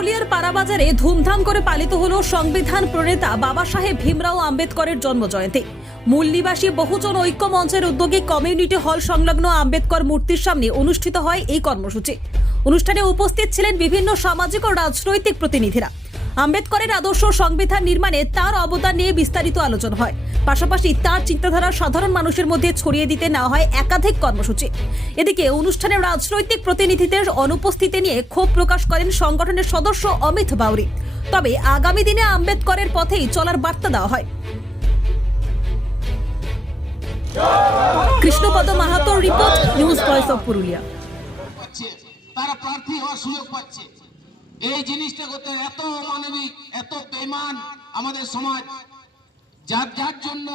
পুরুলিয়ার পাড়াবাজারে ধুমধাম করে পালিত হলো সংবিধান প্রণেতা বাবা সাহেব ভীমরাও আম্বেদকরের জন্মজয়ন্তী। মূল নিবাসী বহুজন ঐক্য মঞ্চের উদ্যোগে কমিউনিটি হল সংলগ্ন আম্বেদকর মূর্তির সামনে অনুষ্ঠিত হয় এই কর্মসূচি। অনুষ্ঠানে উপস্থিত ছিলেন বিভিন্ন সামাজিক ও রাজনৈতিক প্রতিনিধিরা। আম্বেদকরের আদর্শ সংবিধান নির্মাণে তার অবদান নিয়ে বিস্তারিত আলোচনা হয়। পাশাপাশি তার চিন্তাধারা সাধারণ মানুষের মধ্যে ছড়িয়ে দিতে নেওয়া হয় একাধিক কর্মসূচি। এদিকে অনুষ্ঠানে রাজনৈতিক প্রতিনিধিদের অনুপস্থিতি নিয়ে ক্ষোভ প্রকাশ করেন সংগঠনের সদস্য অমিত বাউরি। তবে আগামী দিনে আম্বেদকরের পথেই চলার বার্তা দেওয়া হয়। কৃষ্ণপদ মাহাতোর report, news voice of Purulia. তারা প্রার্থী হওয়ার সুযোগ পাচ্ছে। এই জিনিসটা করতে এত অমানবিক, এত বেঈমান আমাদের সমাজ, যার জন্য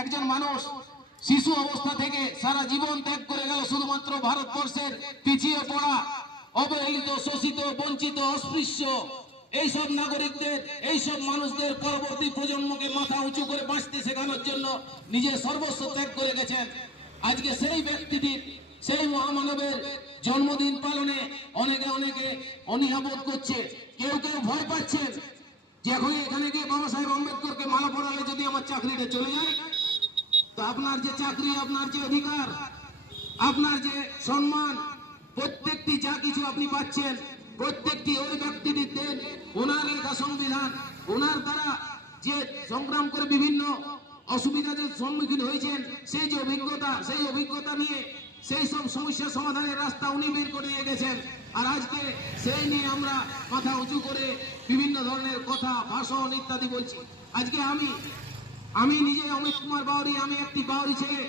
একজন মানুষ শিশু অবস্থা থেকে সারা জীবন ত্যাগ করে গেল শুধুমাত্র ভারতবর্ষের পিছিয়ে পড়া, অবহেলিত, শোষিত, বঞ্চিত, অস্পৃশ্য এইসব নাগরিকদের, এইসব মানুষদের পরবর্তী প্রজন্মকে মাথা উঁচু করে বাঁচতে শেখানোর জন্য নিজের সর্বস্ব ত্যাগ করে গেছেন। আজকে সেই ব্যক্তিটির, সেই মহামানবের জন্মদিন পালনে অনেকে অনীহাবোধ করছে, কেউ ভয় পাচ্ছেন যে এখন এখানে গিয়ে বাবা সাহেব আম্বেদকরকে মালা পরালে যদি আমার চাকরিটা চলে যায়, তো আপনার যে চাকরি, আপনার যে অধিকার, আপনার যে সম্মান, প্রত্যেকটি যা কিছু আপনি পাচ্ছেন, প্রত্যেকটি ওই ব্যক্তিটির দেন। ওনার লেখা সংবিধান, ওনার দ্বারা যে সংগ্রাম করে বিভিন্ন অসুবিধার সম্মুখীন হয়েছেন, সেই যে অভিজ্ঞতা, সেই অভিজ্ঞতা নিয়ে সেই সব সমস্যার সমাধানের রাস্তা উনি বের করে দিয়ে গেছেন। আর আজকে সেই নিয়ে আমরা মাথা উঁচু করে বিভিন্ন ধরনের কথা, ভাষণ ইত্যাদি বলছি। আজকে আমি নিজে অমিত কুমার বাউরি, আমি একটি বাউরি ছেলে।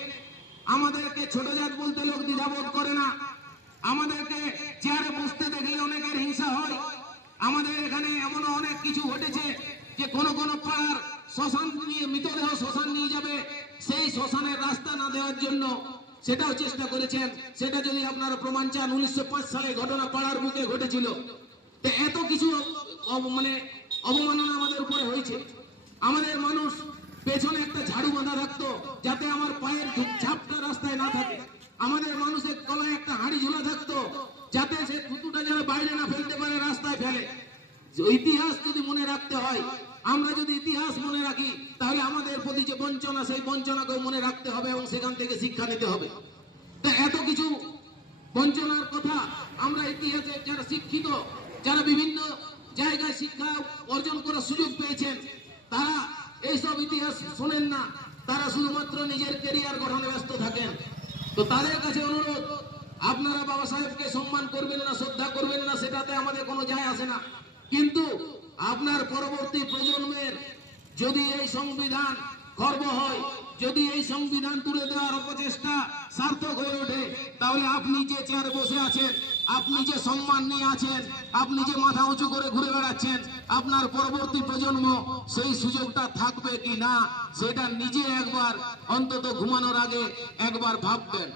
আমাদেরকে ছোট জাত বলতে লোক দ্বিধাবোধ করে না। আমাদেরকে চেয়ারে বসতে দেখলে অনেকের হিংসা হয়। আমাদের এখানে এমনও অনেক কিছু ঘটেছে যে কোন পাড়ার শ্মশান নিয়ে, মৃতদেহ শ্মশান নিয়ে যাবে, সেই শ্মশানের রাস্তা না দেওয়ার জন্য সেটাও চেষ্টা করেছেন। সেটা যদি আপনারা প্রমাণ চান, 1905 সালে ঘটনা পাড়ার বুকে ঘটেছিল। এত কিছু অবমাননা আমাদের উপরে হয়েছে। আমাদের মানুষ পেছনে একটা ঝাড়ু বাঁধা থাকতো যাতে আমার পায়ের ঝাপটা রাস্তায় না থাকে। আমাদের মানুষের গলায় একটা হাঁড়ি ঝোলা থাকতো যাতে সে থুতুটা যেন বাইরে না ফেলতে পারে, রাস্তায় ফেলে। ইতিহাস যদি মনে রাখতে হয়, আমরা যদি ইতিহাস মনে রাখি, তাহলে আমাদের প্রতি যে বঞ্চনা, সেই বঞ্চনাকেও মনে রাখতে হবে এবং সেখান থেকে শিক্ষা নিতে হবে। তো এত কিছু বঞ্চনার কথা আমরা ইতিহাসে যারা শিক্ষিত, যারা বিভিন্ন জায়গায় শিক্ষা অর্জন করার সুযোগ পেয়েছেন, তারা এইসব ইতিহাস শোনেন না। তারা শুধুমাত্র নিজের ক্যারিয়ার গঠনে ব্যস্ত থাকেন। তো তাদের কাছে অনুরোধ, আপনারা বাবা সাহেবকে সম্মান করবেন না, শ্রদ্ধা করবেন না, সেটাতে আমাদের কোনো যায় আসে না। কিন্তু আপনার পরবর্তী প্রজন্মের যদি এই সংবিধান গর্ব হয়, যদি এই সংবিধান তুলে দেওয়ার অপচেষ্টা সার্থক হয়ে ওঠে, তাহলে আপনি যে চেয়ারে বসে আছেন, আপনি যে সম্মান নিয়ে আছেন, আপনি যে মাথা উঁচু করে ঘুরে বেড়াচ্ছেন, আপনার পরবর্তী প্রজন্ম সেই সুযোগটা থাকবে কি না, সেটা নিজে একবার অন্তত ঘুমানোর আগে একবার ভাববেন।